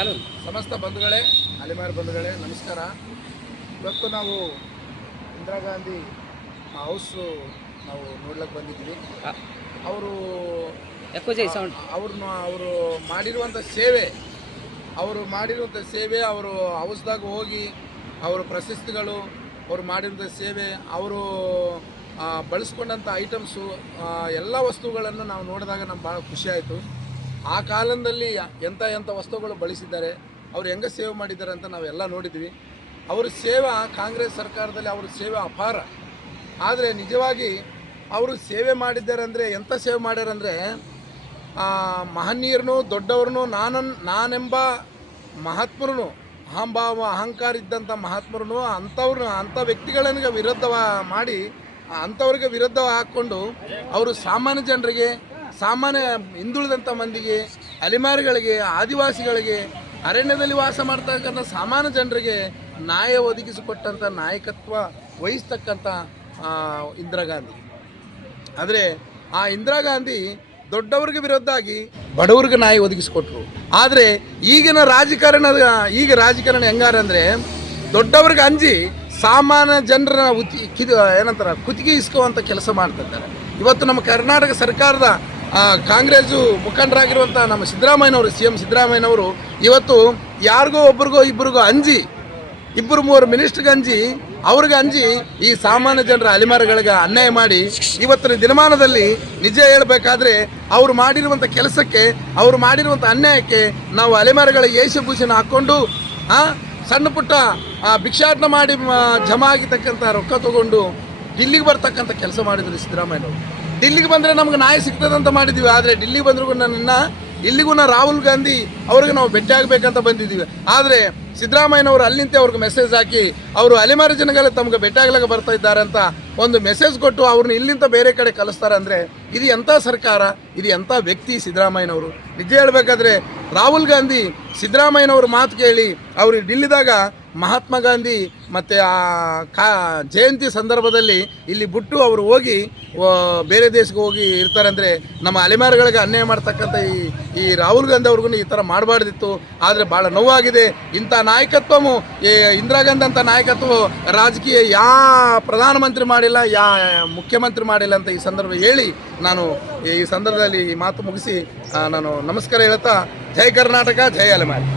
ಸಮಸ್ತ ಬಂಧುಗಳೇ, ಅಲೆಮಾರಿ ಬಂಧುಗಳೇ ನಮಸ್ಕಾರ. ಇವತ್ತು ನಾವು ಇಂದಿರಾ ಗಾಂಧಿ ಹೌಸು ನಾವು ನೋಡ್ಲಿಕ್ಕೆ ಬಂದಿದ್ವಿ. ಅವರು ಮಾಡಿರುವಂಥ ಸೇವೆ, ಅವರು ಹೌಸ್ದಾಗ ಹೋಗಿ ಅವರು ಪ್ರಶಸ್ತಿಗಳು, ಅವರು ಮಾಡಿರುವಂಥ ಸೇವೆ, ಅವರು ಬಳಸ್ಕೊಂಡಂಥ ಐಟಮ್ಸು, ಎಲ್ಲ ವಸ್ತುಗಳನ್ನು ನಾವು ನೋಡಿದಾಗ ನಮ್ಗೆ ಭಾಳ ಖುಷಿಯಾಯಿತು. ಆ ಕಾಲದಲ್ಲಿ ಎಂಥ ವಸ್ತುಗಳು ಬಳಸಿದ್ದಾರೆ, ಅವರು ಹೆಂಗೆ ಸೇವೆ ಮಾಡಿದ್ದಾರೆ ಅಂತ ನಾವೆಲ್ಲ ನೋಡಿದ್ವಿ. ಅವ್ರ ಸೇವೆ ಕಾಂಗ್ರೆಸ್ ಸರ್ಕಾರದಲ್ಲಿ ಅವ್ರ ಸೇವೆ ಅಪಾರ. ಆದರೆ ನಿಜವಾಗಿ ಅವರು ಸೇವೆ ಮಾಡಿದ್ದಾರೆ ಅಂದರೆ ಎಂಥ ಸೇವೆ ಮಾಡ್ಯಾರಂದರೆ, ಮಹನೀಯರನ್ನು, ದೊಡ್ಡವ್ರನ್ನು, ನಾನೆಂಬ ಮಹಾತ್ಮರನ್ನು, ಅಹಂಕಾರ ಇದ್ದಂಥ ಮಹಾತ್ಮರನ್ನು ಅಂಥ ವ್ಯಕ್ತಿಗಳನ್ನು ಅಂಥವ್ರಿಗೆ ವಿರುದ್ಧ ಹಾಕ್ಕೊಂಡು ಅವರು ಸಾಮಾನ್ಯ ಜನರಿಗೆ, ಸಾಮಾನ್ಯ ಹಿಂದುಳಿದಂಥ ಮಂದಿಗೆ, ಅಲೆಮಾರಿಗಳಿಗೆ, ಆದಿವಾಸಿಗಳಿಗೆ, ಅರಣ್ಯದಲ್ಲಿ ವಾಸ ಮಾಡ್ತಕ್ಕಂಥ ಸಾಮಾನ್ಯ ಜನರಿಗೆ ನ್ಯಾಯ ಒದಗಿಸಿಕೊಟ್ಟಂಥ ನಾಯಕತ್ವ ವಹಿಸ್ತಕ್ಕಂಥ ಇಂದಿರಾ ಗಾಂಧಿ. ಆದರೆ ಆ ಇಂದಿರಾ ಗಾಂಧಿ ದೊಡ್ಡವ್ರಿಗೆ ವಿರುದ್ಧಾಗಿ ಬಡವ್ರಿಗೆ ನ್ಯಾಯ ಒದಗಿಸಿಕೊಟ್ರು. ಆದರೆ ಈಗಿನ ರಾಜಕಾರಣ ಹೆಂಗಾರಂದರೆ, ದೊಡ್ಡವ್ರಿಗೆ ಅಂಜಿ ಸಾಮಾನ್ಯ ಜನರ ಕುತ್ತಿಗೆ ಇಸ್ಕುವಂಥ ಕೆಲಸ ಮಾಡ್ತಿದ್ದಾರೆ. ಇವತ್ತು ನಮ್ಮ ಕರ್ನಾಟಕ ಸರ್ಕಾರದ ಕಾಂಗ್ರೆಸ್ಸು ಮುಖಂಡರಾಗಿರುವಂಥ ನಮ್ಮ CM ಸಿದ್ದರಾಮಯ್ಯನವರು ಇವತ್ತು ಯಾರಿಗೋ ಒಬ್ರಿಗೋ ಇಬ್ಬರಿಗೋ ಅಂಜಿ, 2-3 ಮಿನಿಸ್ಟ್ರಿಗೆ ಅಂಜಿ, ಅವ್ರಿಗೆ ಅಂಜಿ ಈ ಸಾಮಾನ್ಯ ಜನರ ಅಲೆಮಾರಿಗಳಿಗೆ ಅನ್ಯಾಯ ಮಾಡಿ, ಇವತ್ತಿನ ದಿನಮಾನದಲ್ಲಿ ನಿಜ ಹೇಳಬೇಕಾದ್ರೆ ಅವರು ಮಾಡಿರುವಂಥ ಕೆಲಸಕ್ಕೆ, ಅವರು ಮಾಡಿರುವಂಥ ಅನ್ಯಾಯಕ್ಕೆ ನಾವು ಅಲೆಮಾರಿಗಳ ವೇಷಭೂಷಣ ಹಾಕ್ಕೊಂಡು ಸಣ್ಣ ಪುಟ್ಟ ಭಿಕ್ಷಾಟನೆ ಮಾಡಿ ಜಮಾ ಆಗಿರ್ತಕ್ಕಂಥ ರೊಕ್ಕ ತಗೊಂಡು ಡಿಲ್ಲಿಗೆ ಬರ್ತಕ್ಕಂಥ ಕೆಲಸ ಮಾಡಿದ್ರು ಸಿದ್ದರಾಮಯ್ಯನವರು. ಡಿಲ್ಲಿಗೆ ಬಂದರೆ ನಮ್ಗೆ ನ್ಯಾಯ ಸಿಗ್ತದಂತ ಮಾಡಿದ್ದೀವಿ. ಆದರೆ ಡಿಲ್ಲಿಗೆ ಬಂದರೂ ಇಲ್ಲಿಗೂ ರಾಹುಲ್ ಗಾಂಧಿ ಅವ್ರಿಗೆ ನಾವು ಭೇಟಿ ಆಗಬೇಕಂತ ಬಂದಿದ್ದೀವಿ. ಆದರೆ ಸಿದ್ದರಾಮಯ್ಯನವರು ಅಲ್ಲಿಂತೆ ಅವ್ರಿಗೆ ಮೆಸೇಜ್ ಹಾಕಿ, ಅವರು ಅಲೆಮಾರಿ ಜನಗಳು ತಮ್ಗೆ ಭೇಟಿ ಆಗ್ಲಿಕ್ಕೆ ಬರ್ತಾ ಇದ್ದಾರೆ ಅಂತ ಒಂದು ಮೆಸೇಜ್ ಕೊಟ್ಟು ಅವ್ರನ್ನ ಇಲ್ಲಿಂದ ಬೇರೆ ಕಡೆ ಕಳಿಸ್ತಾರೆ. ಅಂದರೆ ಇದು ಎಂಥ ಸರ್ಕಾರ, ಇದು ಎಂಥ ವ್ಯಕ್ತಿ ಸಿದ್ದರಾಮಯ್ಯನವರು. ನಿಜ ಹೇಳಬೇಕಾದ್ರೆ ರಾಹುಲ್ ಗಾಂಧಿ ಸಿದ್ದರಾಮಯ್ಯನವ್ರ ಮಾತು ಕೇಳಿ ಅವರು ಡಿಲ್ಲಿದಾಗ ಮಹಾತ್ಮ ಗಾಂಧಿ ಮತ್ತು ಜಯಂತಿ ಸಂದರ್ಭದಲ್ಲಿ ಇಲ್ಲಿ ಬಿಟ್ಟು ಅವರು ಹೋಗಿ ಬೇರೆ ದೇಶಕ್ಕೆ ಹೋಗಿ ಇರ್ತಾರೆ. ಅಂದರೆ ನಮ್ಮ ಅಲೆಮಾರಿಗಳಿಗೆ ಅನ್ಯಾಯ ಮಾಡ್ತಕ್ಕಂಥ ಈ ರಾಹುಲ್ ಗಾಂಧಿ ಅವ್ರಿಗೂ ಈ ಥರ ಮಾಡಬಾರ್ದಿತ್ತು. ಆದರೆ ಭಾಳ ನೋವಾಗಿದೆ. ಇಂಥ ನಾಯಕತ್ವವು ಇಂದಿರಾ ಗಾಂಧಿ ಅಂತ ನಾಯಕತ್ವ ರಾಜಕೀಯ ಪ್ರಧಾನಮಂತ್ರಿ ಮಾಡಿಲ್ಲ, ಮುಖ್ಯಮಂತ್ರಿ ಮಾಡಿಲ್ಲ ಅಂತ ಈ ಸಂದರ್ಭ ಹೇಳಿ ನಾನು ಈ ಸಂದರ್ಭದಲ್ಲಿ ಈ ಮಾತು ಮುಗಿಸಿ ನಾನು ನಮಸ್ಕಾರ ಹೇಳ್ತಾ, ಜೈ ಕರ್ನಾಟಕ, ಜೈ ಅಲೆಮಾರಿ.